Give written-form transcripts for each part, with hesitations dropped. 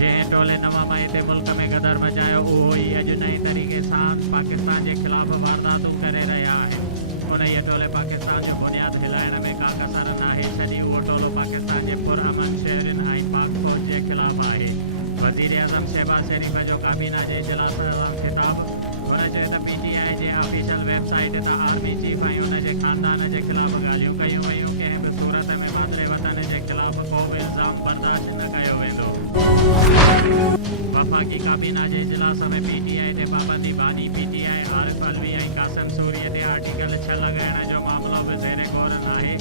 जंहिं टोले नवां हिते मुल्क में गदर मचायो उहो ई अॼु नई तरीक़े सां पाकिस्तान जे ख़िलाफ़ वारदातूं करे रहिया आहिनि। उन ई टोले पाकिस्तान जो बुनियाद हिलाइण में का कसर नाहे छॾी। उहो टोलो पाकिस्तान जे पुरअमन शहरनि ऐं पाक फ़ौज जे ख़िलाफ़ आहे। वज़ीर आज़म शहबाज़ शरीफ़ जो काबीना जे इजलास ख़िताब। हुन चयो त PTI जे ऑफिशियल वेबसाइट तां आर्मी चीफ ऐं हुन जे ख़ानदान जे ख़िलाफ़ ॻाल्हियूं कयूं वयूं। कंहिं बि सूरत में मादिरे वतन जे ख़िलाफ़ को बि इल्ज़ाम बर्दाश्त न कयो वेंदो। वफ़ाक़ी काबीना जे इजलास में PTI ते पाबंदी बानी PTI आरिफ अलवी ऐं कासिम सूरीअ ते आर्टिकल 6 लॻाइण जो मामिलो बि ज़ेर गौर आहे।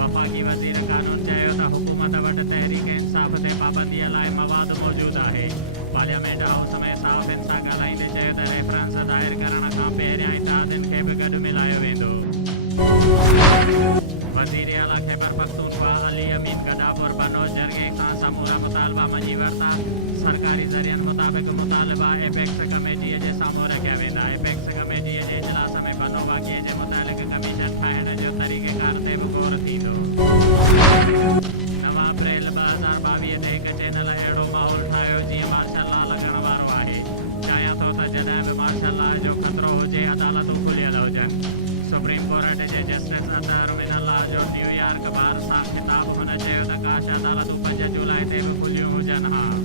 वफ़ाक़ी वज़ीर क़ानून चयो त हुकूमत वटि तहरीक इंसाफ़ ते पाबंदीअ लाइ मवाद मौजूदु आहे। पार्लियामेंट हाउस में सहाफ़ियुनि सां ॻाल्हाईंदे चयो त रेफरेंस दायर करण खां पहिरियां इत्तेहादियुनि खे बि गॾु मिलायो वेंदो। वज़ीर आला ख़ैबर पख्तूनख्वा अली अमीन गडापुर बनोज जरगे खां समूरा मुतालबा मञी वरिता। सरकारी ज़रियनि मुताबिक़ मुतालबा एपेक्स कमेटीअ जे साम्हूं रखिया वेंदा। एपेक्स कमेटीअ जे इजलास में फ़नो बाक़ीअ जे मुतालिक़ कमीशन ठाहिण जो तरीक़ेकार ते बि गौर थींदो। 9 अप्रैल 2022 ते हिकु चैनल अहिड़ो माहौल ठाहियो जीअं मार्शल लॉ लॻण वारो आहे। चाहियां थो त जॾहिं बि मार्शल लॉ जो ख़तरो हुजे अदालतूं खुलियल हुजनि। सुप्रीम कोर्ट जे जस्टिस अतहर मिनल्लाह जो न्यूयॉर्क बार सां ख़िताब। हुन चयो त काश अदालतूं 5 जुलाई ते बि खुलियूं हुजनि हा।